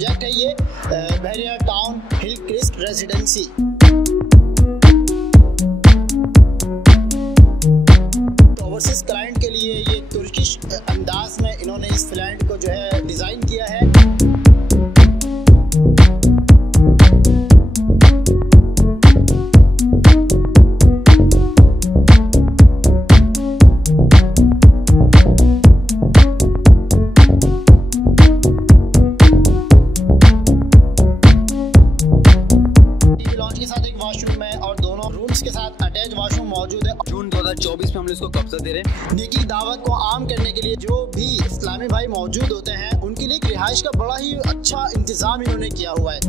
Project है ये Bahria Town Hillcrest Residency. Overseas client के लिए ये तुर्किश अंदाज में इन्होंने इस फ्लैट को जो है डिज़ाइन किया है। के साथ एक वॉशरूम है और दोनों रूम्स के साथ अटैच वॉशरूम मौजूद है। जून 2024 में हम लोग इसको कब्जा दे रहे हैं। नेकी दावत को आम करने के लिए जो भी इस्लामी भाई मौजूद होते हैं उनके लिए रिहाइश का बड़ा ही अच्छा इंतजाम इन्होंने किया हुआ है।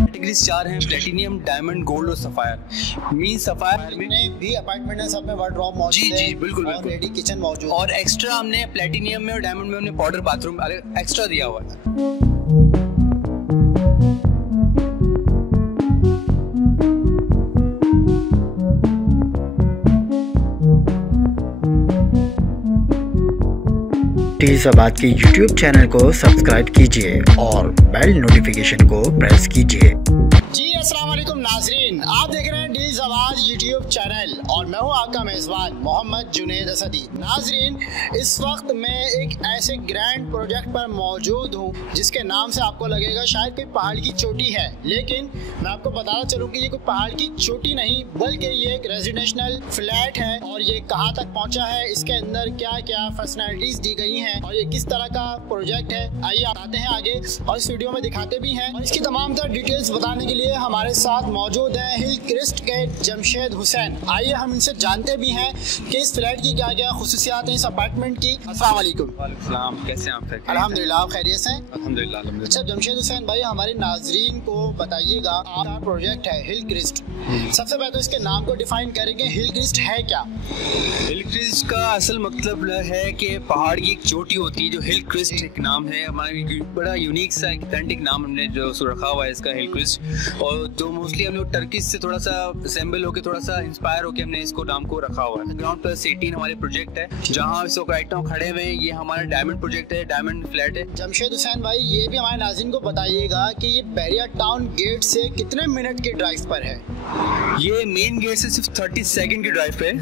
कैटेगरीज 4 हैं, प्लेटिनियम, डायमंड, गोल्ड और सफायर। मीन सफायर में भी अपार्टमेंट है, सब में वार्डरोब मौजूद है। जी बिल्कुल और रेडी किचन मौजूद और एक्स्ट्रा हमने प्लेटिनियम में और डायमंड में हमने पाउडर बाथरूम एक्स्ट्रा दिया हुआ है। टीज़ाबाद के YouTube चैनल को सब्सक्राइब कीजिए और बेल नोटिफिकेशन को प्रेस कीजिए। जी अस्सलाम वालेकुम नाजरीन, आप देख रहे हैं टीज़ाबाद YouTube चैनल और मैं हूं आपका मेज़बान मोहम्मद जुनेद असदी। नाजरीन, इस वक्त मैं एक ऐसे ग्रैंड प्रोजेक्ट पर मौजूद हूं जिसके नाम से आपको लगेगा शायद कोई पहाड़ की चोटी है, लेकिन मैं आपको बताना चलूँ कि ये कोई पहाड़ की चोटी नहीं बल्कि ये एक रेजिडेंशियल फ्लैट है। और ये कहाँ तक पहुँचा है, इसके अंदर क्या क्या फैसिलिटीज दी गई हैं और ये किस तरह का प्रोजेक्ट है, आइए आते हैं आगे और इस वीडियो में दिखाते भी हैं। और इसकी तमाम तर डिटेल्स बताने के लिए हमारे साथ मौजूद हैं हिलक्रिस्ट के जमशेद हुसैन। आइए हम इनसे जानते भी हैं कि इस फ्लैट की क्या क्या खुसूसियात हैं इस अपार्टमेंट की। अस्सलाम वालेकुम। वालेकुम, कैसे हैं आप? अल्हम्दुलिल्लाह, आप खैरियत से? अल्हम्दुलिल्लाह। अच्छा जमशेद हुसैन भाई, हमारे नाजरीन को बताइएगा, आपका प्रोजेक्ट है हिलक्रिस्ट, सबसे पहले तो इसके नाम को डिफाइन करेंगे, हिलक्रिस्ट है क्या? हिलक्रिस्ट का असल मतलब है कि पहाड़ की एक चोटी होती है जो हिलक्रिस्ट एक नाम है। हमारा बड़ा यूनिक सा ऑथेंटिक नाम हमने जो रखा हुआ है इसका हिलक्रिस्ट, और जो मोस्टली हम लोग टर्किश से थोड़ा सा असेंबल होकर थोड़ा सा इंस्पायर होकर हमने इसको नाम को रखा हुआ है। ग्राउंड प्लस 18 हमारे प्रोजेक्ट है जहाँ इस वक्त राइट नाउ खड़े हुए हैं। ये हमारा डायमंड प्रोजेक्ट है, डायमंड फ्लैट है। जमशेद हुसैन भाई, ये भी हमारे नाज़रीन को बताइएगा कि ये बहरिया टाउन गेट से कितने मिनट के ड्राइव पर है? ये मेन गेट से सिर्फ 30 सेकंड की ड्राइव पे।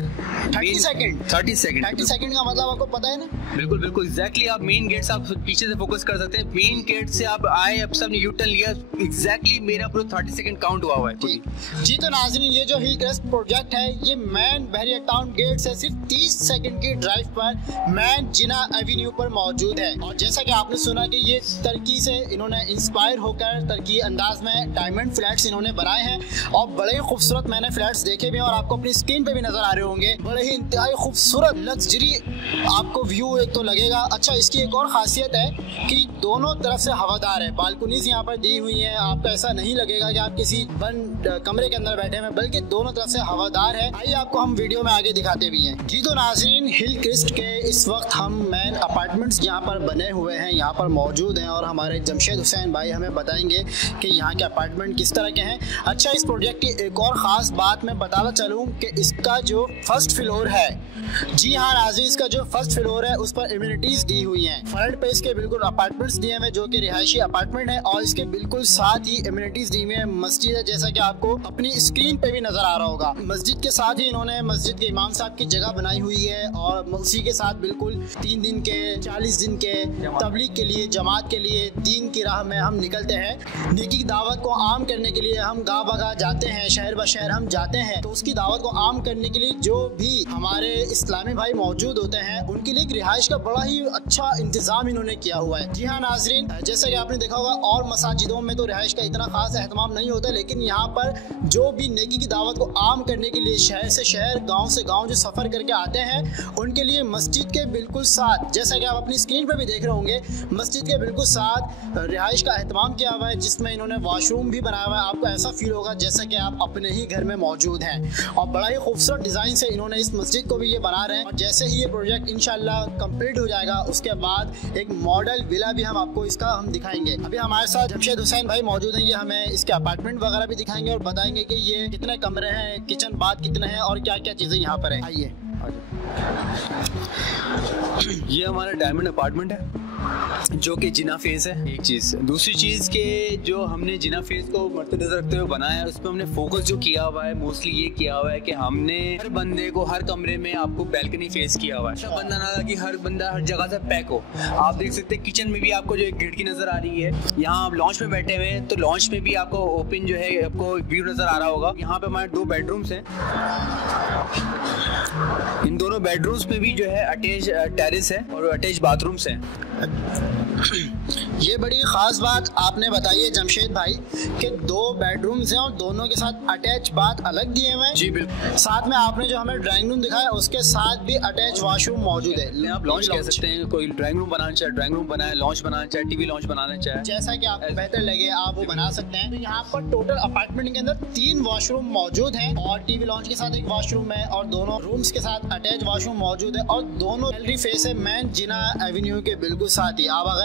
30 सेकंड? 30 सेकंड का मतलब आपको पता है ना? बिल्कुल बिल्कुल एग्जैक्टली। आप मेन गेट से आप पीछे से फोकस कर सकते हैं। मेन गेट से आप आए, अब सबने यू टर्न लिया, एग्जैक्टली मेरा पूरा 30 सेकंड काउंट हुआ है। जी तो नाज़रीन, ये जो हिलक्रिस्ट प्रोजेक्ट है ये मैन बहरिया टाउन गेट से सिर्फ 30 सेकंड की ड्राइव पर मैन जिना एवेन्यू पर मौजूद है। और जैसा कि आपने सुना कि ये तुर्की से इन्होंने इंस्पायर होकर तुर्की अंदाज में डायमंड फ्लैट्स इन्होंने बनाए हैं और बड़े ही खूबसूरत मैंने फ्लैट्स देखे भी हैं और आपको अपनी स्क्रीन पे भी नजर आ रहे होंगे। बड़े ही इंतहाई खूबसूरत लग्जरी आपको व्यू एक तो लगेगा। अच्छा, इसकी एक और खासियत है कि दोनों तरफ से हवादार है, बालकनीज यहाँ पर दी हुई हैं। आपको ऐसा नहीं लगेगा कि आप किसी बंद कमरे के अंदर बैठे हैं, बल्कि दोनों तरफ से हवादार है। आइए आपको हम वीडियो में आगे दिखाते भी हैं। जी तो नाज़रीन, हिलक्रिस्ट के इस वक्त हम मैन अपार्टमेंट्स यहाँ पर बने हुए हैं, यहाँ पर मौजूद हैं और हमारे जमशेद हुसैन भाई हमें बताएंगे कि यहाँ के अपार्टमेंट किस तरह के हैं। अच्छा, इस प्रोजेक्ट की एक और ख़ास बात मैं बताना चलूँ कि इसका जो फर्स्ट फ्लोर है, जी हाँ नाज़रीन, इसका जो फर्स्ट फ्लोर है उस पर इम्यूनिटीज़ दी हुई हैं। फ्रंट पे इसके बिल्कुल अपार्टमेंट्स दिए हुए जो कि रिहायशी अपार्टमेंट है और इसके बिल्कुल साथ ही इम्यूनिटीज़ दी हुई है। मस्जिद है, जैसा कि आपको अपनी स्क्रीन पे भी नजर आ रहा होगा। मस्जिद के साथ ही इन्होंने मस्जिद के इमाम साहब की जगह बनाई हुई है और उसी के साथ बिल्कुल 3 दिन के 40 दिन के तबलीग के लिए, जमात के लिए, दीन की राह में हम निकलते हैं। नेकी की दावत को आम करने के लिए हम गाँव बगा जाते हैं, शहर ब शहर हम जाते हैं। तो उसकी दावत को आम करने के लिए जो भी हमारे इस्लामी भाई मौजूद होते हैं उनके लिए एक रिहाइश का बड़ा ही अच्छा इंतजाम इन्होंने किया हुआ है। जी हाँ नाजरीन, जैसा कि आपने देखा होगा और मसाजिदों में तो रिहाइश का इतना खास एहतमाम नहीं होता, लेकिन यहाँ पर जो भी नेकी की दावत को आम करने के लिए शहर से शहर, गांव से गांव जो सफ़र करके आते हैं उनके लिए मस्जिद के बिल्कुल साथ, जैसा कि आप अपनी स्क्रीन पर भी देख रहे होंगे, मस्जिद के बिल्कुल साथ रिहाइश का एहतमाम किया हुआ है जिसमें इन्होंने वॉशरूम भी बनाया हुआ है। आपको ऐसा फील होगा जैसा कि आप अपने ही घर में मौजूद हैं और बड़ा ही खूबसूरत डिज़ाइन से इन्होंने इस मस्जिद को भी ये बना रहे हैं। और जैसे ही ये प्रोजेक्ट इंशाल्लाह कंप्लीट हो जाएगा उसके बाद एक मॉडल विला भी हम आपको इसका हम दिखाएंगे। अभी हमारे साथ जमशेद हुसैन भाई मौजूद हैं, ये हमें इसके अपार्टमेंट वगैरह भी दिखाएंगे और बताएंगे कि ये कितने कमरे हैं, किचन बाथ कितने हैं और क्या क्या चीज़ें यहाँ पर है। आइए। ये हमारा डायमंड अपार्टमेंट है जो कि जिना फेस है, एक चीज़। दूसरी चीज़ के जो हमने जिना फेस को मद्देनजर रखते हुए बनाया है उसमें हमने फोकस जो किया हुआ है मोस्टली ये किया हुआ है कि हमने हर बंदे को हर कमरे में आपको बैल्कनी फेस किया हुआ है। ऐसा बंदा ना कि हर बंदा हर जगह से पैक हो। आप देख सकते हैं किचन में भी आपको जो एक खिड़की नजर आ रही है, यहाँ आप लॉन्च में बैठे हुए हैं तो लॉन्च में भी आपको ओपन जो है आपको व्यू नजर आ रहा होगा। यहाँ पे हमारे 2 बेडरूम्स हैं, इन दोनों बेडरूम्स में भी जो है अटैच टेरेस है और अटैच बाथरूम्स हैं। ये बड़ी खास बात आपने बताई है जमशेद भाई कि 2 बेडरूम्स हैं और दोनों के साथ अटैच बाथ अलग दिए हुए हैं। जी बिल्कुल। साथ में आपने जो हमें ड्राइंग रूम दिखाया उसके साथ भी अटैच वॉशरूम मौजूद है। आप लॉन्च कह सकते हैं, कोई ड्राइंग रूम बनाना चाहे ड्राइंग रूम बनाए, लॉन्च बनाना चाहे टीवी लॉन्च बनाना चाहे, जैसा कि आपको बेहतर लगे आप वो बना सकते हैं। तो यहाँ पर टोटल अपार्टमेंट के अंदर 3 वॉशरूम मौजूद हैं और टीवी लॉन्च के साथ एक वॉशरूम है और दोनों रूम्स के साथ अटैच वॉशरूम मौजूद है और दोनों गैलरी फेस है मेन जिना एवेन्यू के बिल्कुल साथ ही। आप अगर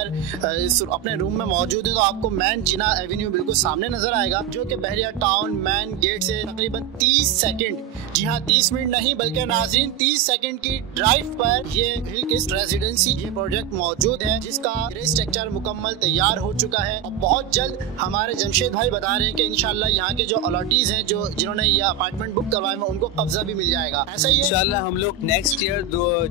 अपने रूम में मौजूद है तो आपको मेन जिना एवेन्यू बिल्कुल सामने नजर आएगा जो कि बहरिया टाउन मेन गेट से तकरीबन 30 सेकंड, जी हाँ 30 मिनट नहीं बल्कि नाज़रीन 30 सेकंड की ड्राइव पर ये हिलक्रिस्ट रेजिडेंसी ये प्रोजेक्ट मौजूद है जिसका ग्रे स्ट्रक्चर मुकम्मल तैयार हो चुका है। और बहुत जल्द हमारे जमशेद भाई बता रहे हैं कि इंशाल्लाह यहाँ के जो अलॉटीज हैं जो जिन्होंने ये अपार्टमेंट बुक करवाए हैं उनको कब्जा भी मिल जाएगा। ऐसा ही इंशाल्लाह हम लोग नेक्स्ट ईयर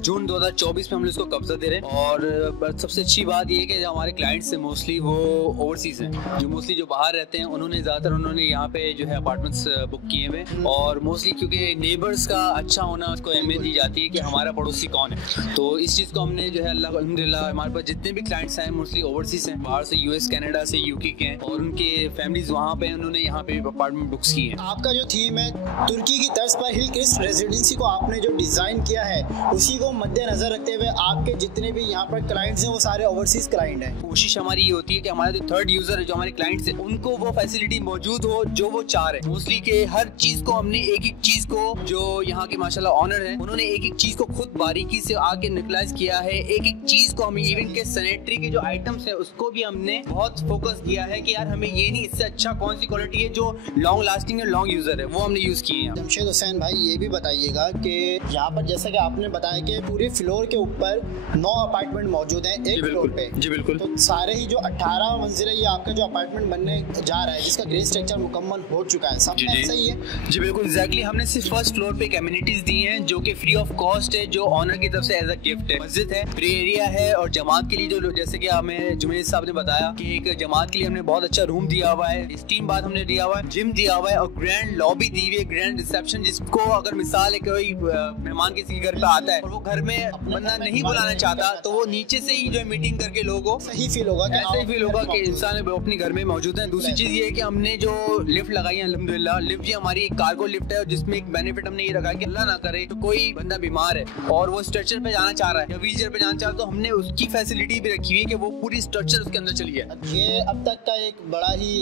जून 2024 में हम लोग इसको कब्जा दे रहे हैं। और सबसे अच्छी बात ये कि हमारे क्लाइंट्स है मोस्टली वो ओवरसीज हैं, जो मोस्टली जो बाहर रहते हैं उन्होंने ज़्यादातर उन्होंने यहाँ पे जो है अपार्टमेंट्स बुक किए हुए और मोस्टली क्योंकि नेबर्स का अच्छा होना उसको अहमियत दी जाती है कि हमारा पड़ोसी कौन है। तो इस चीज़ को हमने जो है अल्लाह अल्हम्दुलिल्लाह हमारे पास जितने भी क्लाइंट्स हैं मोस्टली ओवरसीज हैं, बाहर से यूएस कनाडा से यूके के हैं और उनके फैमिलीज वहाँ पे उन्होंने यहाँ पे अपार्टमेंट बुक्स किए हैं। आपका जो थीम है तुर्की की तर्ज पर हिलक्रिस्ट रेजिडेंसी को आपने जो डिज़ाइन किया है उसी को मद्देनजर रखते हुए आपके जितने भी यहाँ पर क्लाइंट्स हैं वो सारे ओवरसीज क्लाइंट हैं। कोशिश हमारी ये होती है कि हमारे जो थर्ड यूजर है जो हमारे क्लाइंट्स हैं उनको वो फैसिलिटी मौजूद हो जो वो चाह रहे हैं। मोस्टली के हर चीज को हमने एक एक चीज को जो यहाँ के माशाल्लाह ऑनर है उन्होंने एक एक चीज को खुद बारीकी से आके निकलाइज किया है। एक एक चीज को हमें इवन के सैनिटरी के जो आइटम्स है उसको भी हमने बहुत फोकस किया है कि यार हमें ये नहीं इससे अच्छा कौन सी क्वालिटी है जो लॉन्ग लास्टिंग है लॉन्ग यूजर है वो हमने यूज किए हैं। जमशेद हुसैन भाई ये भी बताइएगा कि यहाँ पर जैसा कि आपने बताया कि पूरे फ्लोर के ऊपर 9 अपार्टमेंट मौजूद हैं एक फ्लोर पे। जी बिल्कुल। तो सारे ही जो 18 मंजिल है ये आपका जो अपार्टमेंट बनने जा रहा है जिसका ग्रे स्ट्रक्चर मुकम्मल हो चुका है, सब में ऐसा ही है? जी बिल्कुल एग्जैक्टली। हमने सिर्फ फर्स्ट फ्लोर पे कम्युनिटीज दी हैं जो कि फ्री ऑफ कॉस्ट है, जो ऑनर की तरफ से एज अ गिफ्ट है। मस्जिद है, प्रे एरिया है और जमात के लिए जो जैसे कि हमें जुमैद साहब ने बताया कि एक जमात के लिए हमने बहुत अच्छा रूम दिया हुआ है, स्टीम बाथ हमने दिया हुआ है, जिम दिया हुआ है और ग्रैंड लॉबी दी हुई है, ग्रैंड रिसेप्शन। जिसको अगर मिसाल है कोई मेहमान किसी के घर पे आता है और वो घर में बंदा नहीं बुलाना चाहता तो वो नीचे से ही जो मीटिंग करके लोगों सही फील होगा, ऐसा ही फील होगा कि इंसान अपने घर में मौजूद है। दूसरी चीज ये है कि हमने जो लिफ्ट लगाई है अल्हम्दुलिल्लाह, लिफ्ट ये हमारी एक कार्गो लिफ्ट है जिसमें एक बेनिफिट हमने ये रखा कि अल्लाह ना करे तो कोई बंदा बीमार है और वो स्ट्रक्चर पे जाना चाह रहा है या व्हील चेयर पे जाना चाह रहा है तो हमने उसकी फैसिलिटी भी रखी हुई है कि वो पूरी स्ट्रक्चर उसके अंदर चली जाए। ये अब तक का एक बड़ा ही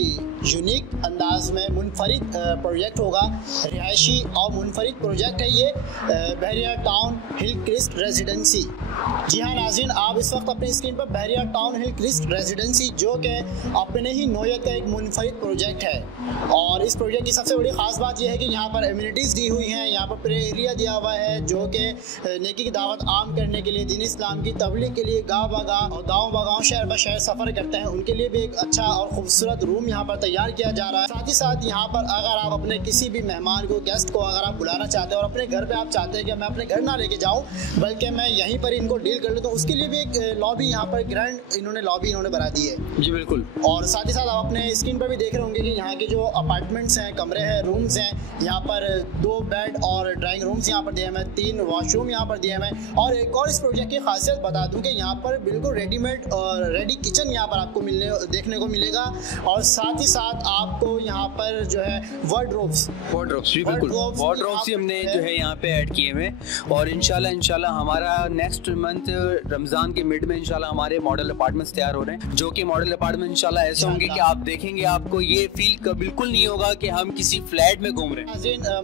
यूनिक अंदाज में मुनफरिद प्रोजेक्ट होगा, रिहायशी और मुनफरिद प्रोजेक्ट है ये बहरिया टाउन हिलक्रिस्ट रेजिडेंसी। जी हाँ नाज़रीन, आप इस वक्त अपनी स्क्रीन पर बहरिया टाउन हिलक्रिस्ट रेजिडेंसी जो कि अपने ही नौयत का एक मुनफरिद प्रोजेक्ट है। और इस प्रोजेक्ट की सबसे बड़ी ख़ास बात यह है कि यहाँ पर एम्यूनिटीज़ दी हुई हैं, यहाँ पर प्रे एरिया दिया हुआ है जो कि नेकी की दावत आम करने के लिए, दीन इस्लाम की तबलीग के लिए गाँव बगाँव और गाँव बगाँव शहर ब शहर सफ़र करते हैं उनके लिए भी एक अच्छा और खूबसूरत रूम यहाँ पर तैयार किया जा रहा है। साथ ही साथ यहाँ पर अगर आप अपने किसी भी मेहमान को, गेस्ट को अगर आप बुलाना चाहते हैं और अपने घर पर आप चाहते हैं कि मैं अपने घर ना लेके जाऊँ बल्कि मैं यहीं पर इनको डील कर लूँ तो उसके लिए भी एक लॉबी यहाँ पर ग्रैंड इन्होंने लॉबी इन्होंने बना दी है। जी बिल्कुल। और साथ ही साथ आप अपने स्क्रीन पर भी देख रहे होंगे कि यहाँ के जो अपार्टमेंट्स हैं, कमरे हैं, रूम्स हैं, यहाँ पर 2 बेड और ड्राइंग रूम्स यहाँ पर दिए हुए हैं, 3 वॉशरूम यहाँ पर दिए हुए हैं। और एक और इस प्रोजेक्ट की खासियत बता दूं कि यहाँ पर बिल्कुल रेडीमेड और रेडी किचन यहाँ पर आपको देखने को मिलेगा और साथ ही साथ आपको यहाँ पर जो है वार्डरोब्स ही हमने जो है यहाँ पे ऐड किए हुए और इंशाल्लाह हमारा नेक्स्ट मंथ रमज़ान के मिड में इंशाल्लाह हमारे मॉडल अपार्टमेंट्स तैयार तैयार हो रहे हैं, जो कि मॉडल अपार्टमेंट इंशाल्लाह ऐसे होंगे कि आप देखेंगे आपको ये फील बिल्कुल नहीं होगा कि हम किसी फ्लैट में घूम रहे हैं।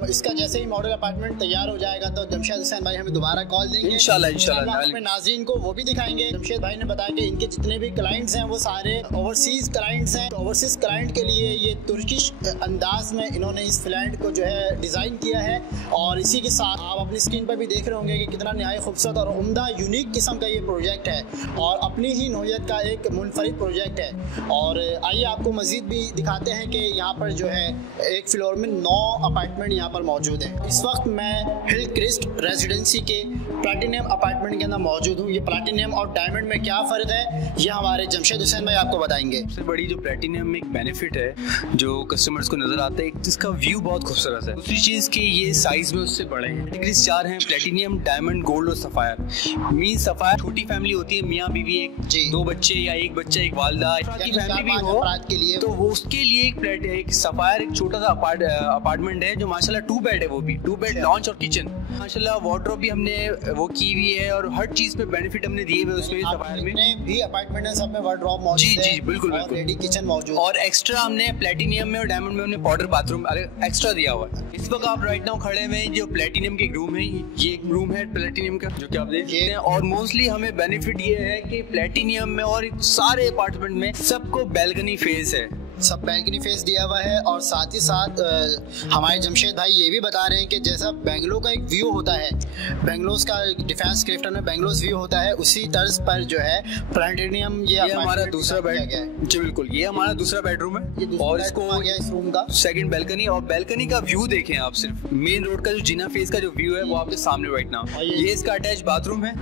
इसका जैसे ही मॉडल अपार्टमेंट तैयार हो जाएगा तो जमशेद हुसैन भाई हमें दोबारा कॉल देंगे इंशाल्लाह अपने नाज़रीन को वो भी दिखाएंगे। जमशेद भाई ने बताया कि इनके जितने भी क्लाइंट्स हैं वो सारे ओवरसीज क्लाइंट्स हैं। ओवरसीज क्लाइंट के लिए ये तुर्किश अंदाज में इन्होंने इस फ्लैट को जो है डिज़ाइन किया है, और इसी के साथ आप अपनी स्क्रीन पर भी देख रहे होंगे कि कितना नहायत खूबसूरत और उम्दा यूनिक किस्म का ये प्रोजेक्ट है और अपनी ही नौयत का एक मुनफरिद प्रोजेक्ट है। और आइए आपको मज़ीद भी दिखाते हैं कि यहाँ पर जो है एक फ्लोर में 9 अपार्टमेंट यहाँ पर मौजूद है। इस वक्त मैं हिल क्रिस्ट रेजिडेंसी के प्लैटिनियम अपार्टमेंट के अंदर मौजूद हूँ। ये प्लैटिनियम और डायमंड में क्या फ़र्क है ये हमारे जमशेद हुसैन भाई आपको बताएंगे। सबसे बड़ी जो प्लैटिनियम में एक बेनिफिट है जो कस्टमर्स को नजर आता है, इसका व्यू बहुत खूबसूरत है। दूसरी चीज़ कि ये साइज में उससे बड़े हैं। कैटेगरीज 4 हैं, प्लैटिनियम, डायमंड, गोल्ड और सफ़ायर। मीन सफ़ायर छोटी फैमिली होती है, मियाँ बीवी, एक 2 बच्चे या एक बच्चा एक वालदा की फैमिली भी हो के लिए, तो वो उसके लिए एक सफ़ायर एक छोटा सा अपार्टमेंट है जो माशाल्लाह 2 बेड है, वो भी 2 बेड, लॉन्च और किचन माशाल्लाह, वार्डरोब भी हमने वो की हुई है और हर चीज़ पे बेनिफिट हमने दिए हुए उसमें। सफ़ायर में भी अपार्टमेंट है, सब में वार्डरोब मौजूद है। जी बिल्कुल बिल्कुल, रेडी किचन मौजूद और एक्स्ट्रा हमने प्लैटिनियम में और डायमंड में हमने पाउडर बाथरूम एक्स्ट्रा दिया हुआ है। इस वक्त आप राइट नाउ खड़े हुए हैं जो प्लैटिनियम के एक रूम है, ये एक रूम है प्लैटिनियम का जो कि आप देख सकते हैं। और मोस्टली हमें बेनिफिट ये है कि प्लैटिनियम में और सारे अपार्टमेंट में सबको बैल्कनी फेस है, सब बैल्कनी फेस दिया हुआ है। और साथ ही साथ हमारे जमशेद भाई ये भी बता रहे हैं कि जैसा बेंगलोर का एक व्यू होता है, बेंगलोर का डिफेंस क्लिफ्टन में बेंगलोर व्यू होता है, उसी तर्ज पर जो है प्लैटिनियम ये हमारा दूसरा बेड है। जी बिल्कुल, ये हमारा दूसरा बेडरूम है और इसको आ गया इस रूम का सेकंड बैल्कनी। और बैल्कनी का व्यू देखें आप, सिर्फ मेन रोड का जो जिना फेस का जो व्यू है वो आपके सामने राइट नाउ। ये इसका अटैच बाथरूम है,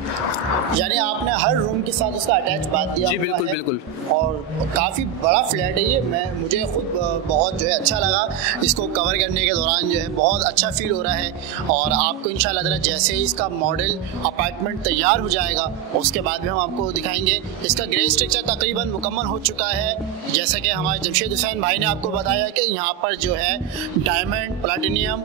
यानी आपने हर रूम के साथ उसका अटैच बाथ दिया। जी बिल्कुल बिल्कुल, और काफ़ी बड़ा फ्लैट है ये। मुझे खुद बहुत जो है अच्छा लगा इसको कवर करने के दौरान, जो है बहुत अच्छा फील हो रहा है। और आपको इंशाल्लाह ताला जैसे ही इसका मॉडल अपार्टमेंट तैयार हो जाएगा उसके बाद भी हम आपको दिखाएंगे। इसका ग्रे स्ट्रक्चर तकरीबन मुकम्मल हो चुका है। जैसा कि हमारे जमशेद हुसैन भाई ने आपको बताया कि यहाँ पर जो है डायमंड, प्लैटिनियम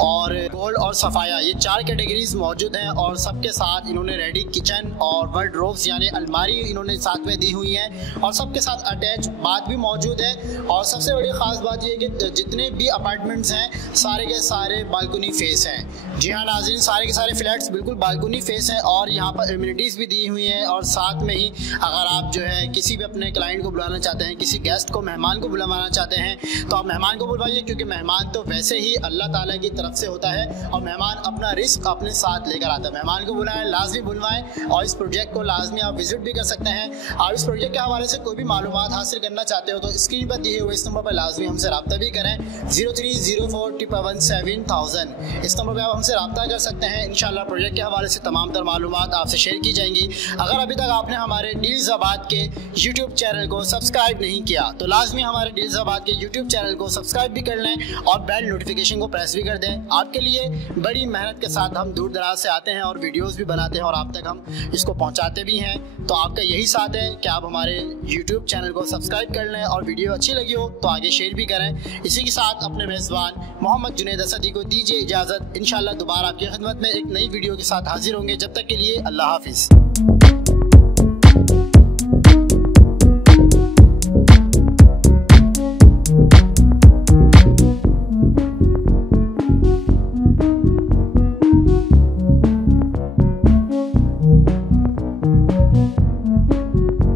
और गोल्ड और सफ़ाया ये 4 कैटेगरीज मौजूद हैं। और सबके साथ इन्होंने रेडी किचन और वार्डरोब्स यानी अलमारी इन्होंने साथ में दी हुई हैं, और सबके साथ अटैच बाथ भी मौजूद है। और सबसे बड़ी ख़ास बात ये है कि जितने भी अपार्टमेंट्स हैं सारे के सारे बालकनी फेस हैं। जी हाँ नाज़रीन, सारे के सारे फ्लैट्स बिल्कुल बालकनी फेस हैं और यहाँ पर एमिनिटीज़ भी दी हुई हैं। और साथ में ही अगर आप जो है किसी भी अपने क्लाइंट को बुलाना चाहते हैं, किसी गेस्ट को, मेहमान को बुलवाना चाहते हैं तो आप मेहमान को बुलवाइए, क्योंकि मेहमान तो वैसे ही अल्लाह ताला की तरफ से होता है और मेहमान अपना रिस्क अपने साथ लेकर आता है। मेहमान को बुलाएं, लाजमी बुलवाएं। और इस प्रोजेक्ट को लाजमी आप विजिट भी कर सकते हैं। आप इस प्रोजेक्ट के हवाले से कोई भी मालूमात हासिल करना चाहते हो तो स्क्रीन पर दिए हुए इस नंबर पर लाजमी हमसे रब्ता भी करें, 0304117000। इस नंबर पर आप हमसे रब्ता कर सकते हैं। इंशाल्लाह प्रोजेक्ट के हवाले से तमाम तर मालूमात आपसे शेयर की जाएंगी। अगर अभी तक आपने हमारे डील्स आबाद के यूट्यूब चैनल को सब्सक्राइब नहीं किया तो लाजमी हमारे डील्स आबाद के यूट्यूब चैनल को सब्सक्राइब भी कर लें और बेल नोटिफिकेशन को प्रेस भी कर दें। आपके लिए बड़ी मेहनत के साथ हम दूर दराज से आते हैं और वीडियोस भी बनाते हैं और आप तक हम इसको पहुंचाते भी हैं। तो आपका यही साथ है कि आप हमारे यूट्यूब चैनल को सब्सक्राइब कर लें और वीडियो अच्छी लगी हो तो आगे शेयर भी करें। इसी के साथ अपने मेज़बान मोहम्मद जुनैद असदी को दीजिए इजाज़त। इंशाल्लाह दोबारा आपकी खिदमत में एक नई वीडियो के साथ हाजिर होंगे। जब तक के लिए अल्लाह हाफिज़।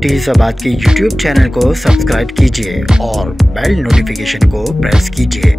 डील्स आबाद के YouTube चैनल को सब्सक्राइब कीजिए और बेल नोटिफिकेशन को प्रेस कीजिए।